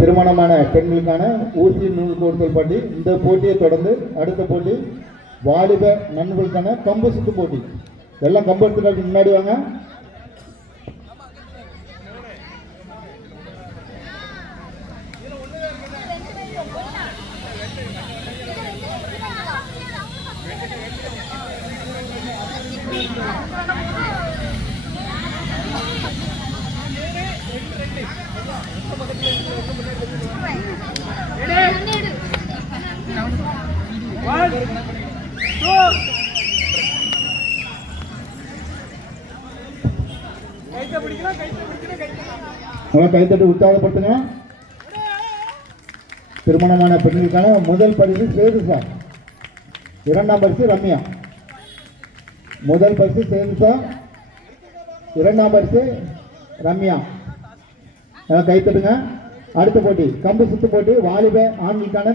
திருமணமான பெண்களுக்கான ஊசி நூல் கோர்த்தல் போட்டி. இந்த போட்டியை தொடர்ந்து அடுத்த போட்டி வாலிப நண்பர்களுக்கான கம்பு சுத்து போட்டி. எல்லாம் கம்பு எடுத்துக்காட்டு முன்னாடி வாங்க. கைத்தட்டி உற்சாகப்படுத்துங்க. திருமணமான பெண்களுக்கான முதல் பரிசு சேதுசா, இரண்டாம் பரிசு ரம்யா. முதல் பரிசு சேதுசா, இரண்டாம் பரிசு ரம்யா. கைத்தட்டுங்க. அடுத்த போட்டி கம்பு சுத்து போட்டி வாலிப ஆண்களுக்கான